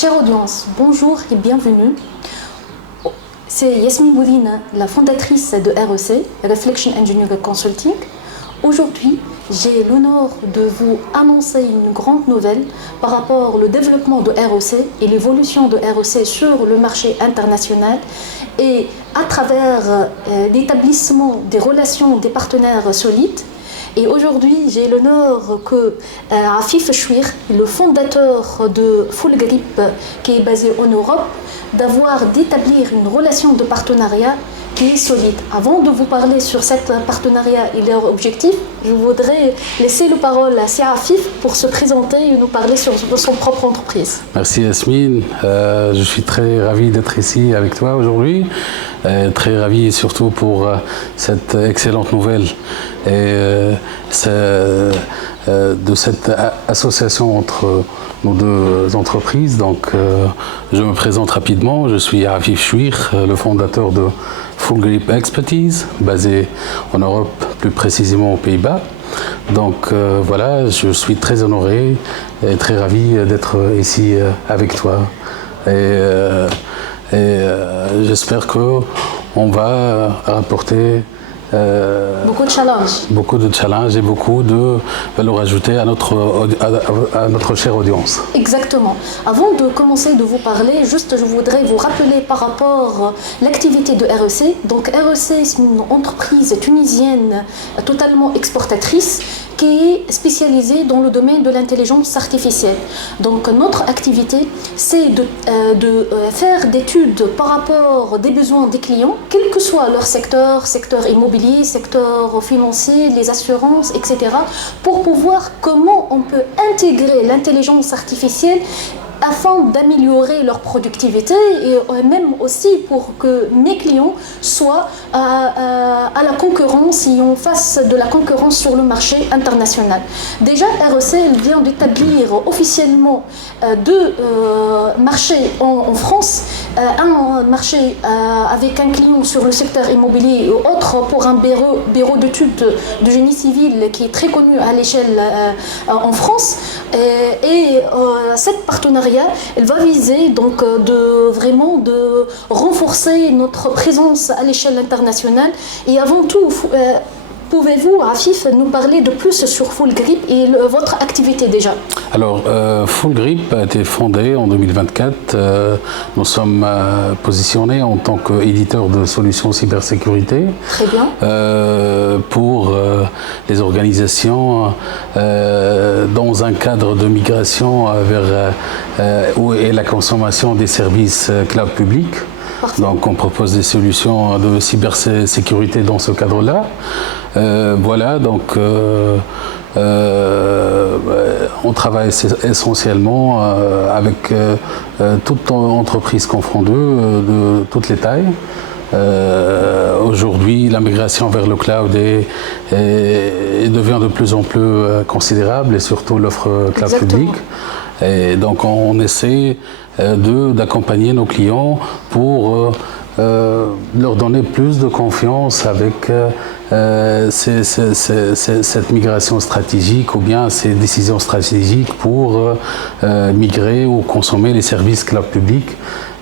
Chère audience, bonjour et bienvenue. C'est Yasmine Boudina, la fondatrice de REC, Reflection Engineering Consulting. Aujourd'hui, j'ai l'honneur de vous annoncer une grande nouvelle par rapport au développement de REC et l'évolution de REC sur le marché international et à travers l'établissement des relations des partenaires solides. Et aujourd'hui, j'ai l'honneur que Afif Chouir, le fondateur de Full Grip, qui est basé en Europe, d'établir une relation de partenariat qui est solide. Avant de vous parler sur cet partenariat et leur objectif, je voudrais laisser la parole à Afif pour se présenter et nous parler sur son propre entreprise. Merci Yasmine, je suis très ravi d'être ici avec toi aujourd'hui, très ravi surtout pour cette excellente nouvelle et de cette association entre nos deux entreprises. Donc, je me présente rapidement. Je suis Afif Chouir, le fondateur de Full Grip Expertise, basé en Europe, plus précisément aux Pays-Bas. Donc voilà, je suis très honoré et très ravi d'être ici avec toi. Et j'espère qu'on va rapporter beaucoup de challenges et beaucoup de valeur ajoutée à notre chère audience. Exactement. Avant de commencer de vous parler, juste je voudrais vous rappeler par rapport à l'activité de REC. Donc REC, c'est une entreprise tunisienne totalement exportatrice qui est spécialisée dans le domaine de l'intelligence artificielle. Donc notre activité, c'est de faire des études par rapport aux besoins des clients, quel que soit leur secteur immobilier, secteur financier, les assurances, etc., pour pouvoir comment on peut intégrer l'intelligence artificielle afin d'améliorer leur productivité et même aussi pour que mes clients soient à la concurrence et on fasse de la concurrence sur le marché international. Déjà, REC vient d'établir officiellement deux marchés en France, un marché avec un client sur le secteur immobilier et autre pour un bureau d'études de génie civil qui est très connu à l'échelle en France. Et cette partenariat, elle va viser donc de renforcer notre présence à l'échelle internationale. Et avant tout, pouvez-vous, Afif, nous parler de plus sur Full Grip et votre activité déjà? Alors, Full Grip a été fondé en 2024. Nous sommes positionnés en tant qu'éditeur de solutions cybersécurité. Très bien. Pour les organisations dans un cadre de migration vers et la consommation des services cloud publics. Parfait. Donc on propose des solutions de cybersécurité dans ce cadre-là. Voilà, donc on travaille essentiellement avec toute entreprise confondue de toutes les tailles. Aujourd'hui, la migration vers le cloud devient de plus en plus considérable et surtout l'offre cloud publique. Et donc on essaie d'accompagner nos clients pour leur donner plus de confiance avec cette migration stratégique ou bien ces décisions stratégiques pour migrer ou consommer les services cloud publics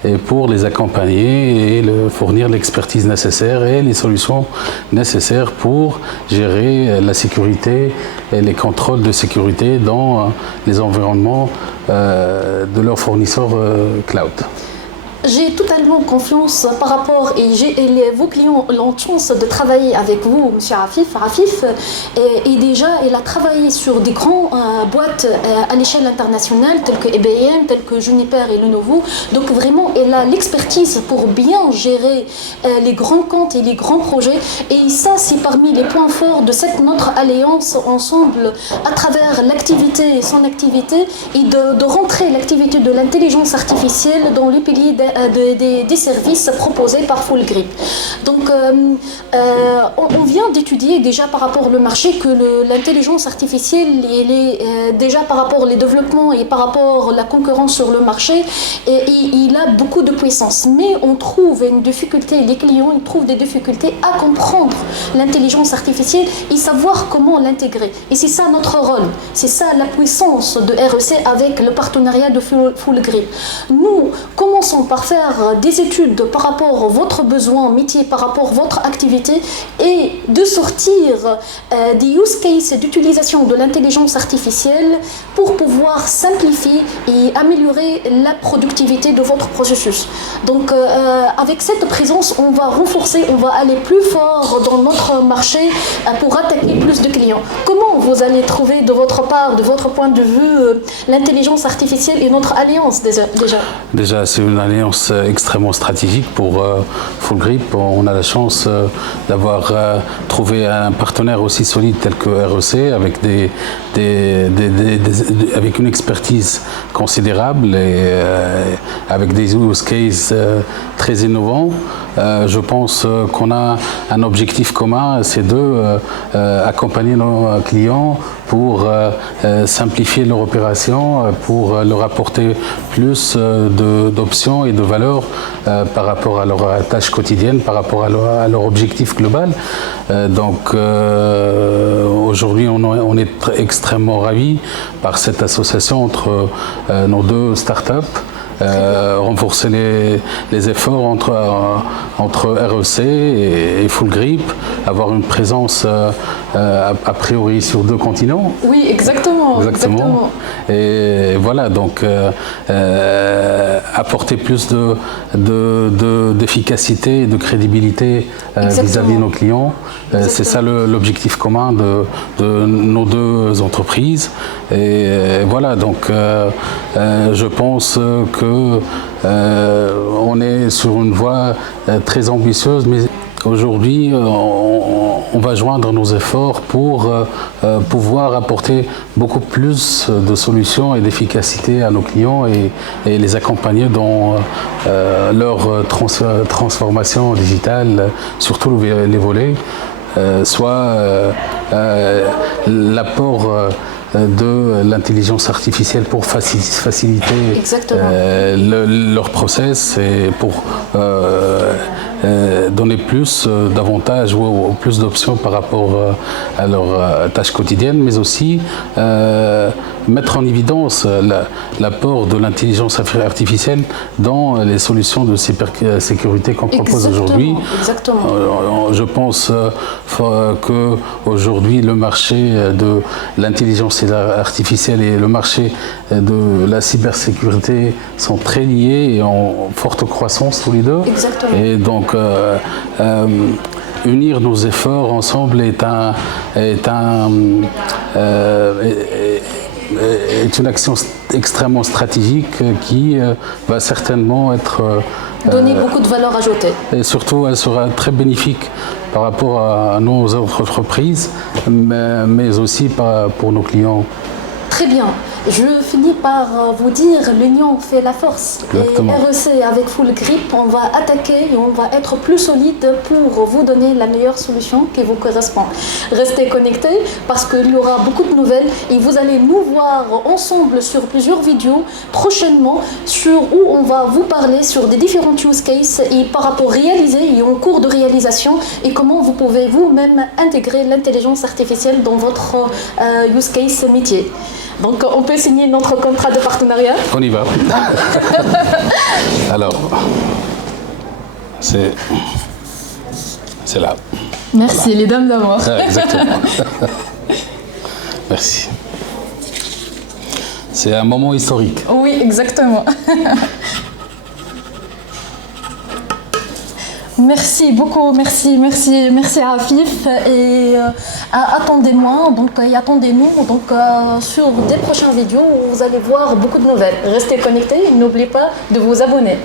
et pour les accompagner et fournir l'expertise nécessaire et les solutions nécessaires pour gérer la sécurité et les contrôles de sécurité dans les environnements de leurs fournisseurs cloud. J'ai totalement confiance par rapport et vos clients ont la chance de travailler avec vous, Monsieur Afif. Afif il a travaillé sur des grandes boîtes à l'échelle internationale telles que IBM, telles que Juniper et Lenovo. Donc vraiment, il a l'expertise pour bien gérer les grands comptes et les grands projets. Et ça, c'est parmi les points forts de notre alliance ensemble à travers son activité et de rentrer l'activité de l'intelligence artificielle dans les piliers des services proposés par Full Grip. Donc, on vient d'étudier déjà par rapport au marché que l'intelligence artificielle, il est déjà par rapport au développement et par rapport à la concurrence sur le marché, et il a beaucoup de puissance. Mais on trouve une difficulté, les clients ils trouvent des difficultés à comprendre l'intelligence artificielle et savoir comment l'intégrer. Et c'est ça notre rôle, c'est ça la puissance de REC avec le partenariat de Full Grip. Nous commençons par faire des études par rapport à votre besoin métier, par rapport à votre activité, et de sortir des use cases d'utilisation de l'intelligence artificielle pour pouvoir simplifier et améliorer la productivité de votre processus. Donc avec cette présence, on va renforcer, on va aller plus fort dans notre marché pour attaquer plus de clients. Comment vous allez trouver de votre part, de votre point de vue, l'intelligence artificielle et notre alliance déjà? Déjà, c'est une alliance extrêmement stratégique pour Full Grip. On a la chance d'avoir trouvé un partenaire aussi solide tel que REC avec, avec une expertise considérable et avec des use cases très innovants. Je pense qu'on a un objectif commun, c'est de accompagner nos clients pour simplifier leur opération, pour leur apporter plus d'options et de valeurs par rapport à leur tâche quotidienne, par rapport à leur objectif global. Donc aujourd'hui, on est extrêmement ravis par cette association entre nos deux startups. Renforcer les efforts entre REC et Full Grip, avoir une présence a priori sur 2 continents. Oui, exactement. Et voilà, donc apporter plus d'efficacité et de crédibilité vis-à-vis de nos clients. C'est ça l'objectif commun de nos 2 entreprises. Et voilà, donc je pense que on est sur une voie très ambitieuse, mais aujourd'hui on va joindre nos efforts pour pouvoir apporter beaucoup plus de solutions et d'efficacité à nos clients et les accompagner dans leur transformation digitale sur tous les volets, soit l'apport de l'intelligence artificielle pour faciliter leur process et pour donner plus d'avantages ou plus d'options par rapport à leurs tâches quotidiennes, mais aussi mettre en évidence l'apport de l'intelligence artificielle dans les solutions de sécurité qu'on propose aujourd'hui. Je pense qu'aujourd'hui, le marché de l'intelligence artificielle et le marché de la cybersécurité sont très liés et en forte croissance tous les deux. Et donc, unir nos efforts ensemble est une action extrêmement stratégique qui va certainement être donner beaucoup de valeur ajoutée. Et surtout, elle sera très bénéfique par rapport à nos autres entreprises, mais aussi pour nos clients. Très bien. Je finis par vous dire, l'union fait la force. Exactement. Et REC avec Full Grip, on va attaquer et on va être plus solide pour vous donner la meilleure solution qui vous correspond. Restez connectés parce qu'il y aura beaucoup de nouvelles et vous allez nous voir ensemble sur plusieurs vidéos prochainement où on va vous parler sur des différents use cases et par rapport réalisés et en cours de réalisation et comment vous pouvez vous-même intégrer l'intelligence artificielle dans votre use case métier. Donc on peut signer notre contrat de partenariat. On y va. Alors, c'est là. Merci, voilà. Les dames d'abord. Exactement. Merci. C'est un moment historique. Oui, exactement. Merci beaucoup, merci Afif et attendez-moi, donc attendez-nous sur des prochaines vidéos où vous allez voir beaucoup de nouvelles. Restez connectés, n'oubliez pas de vous abonner.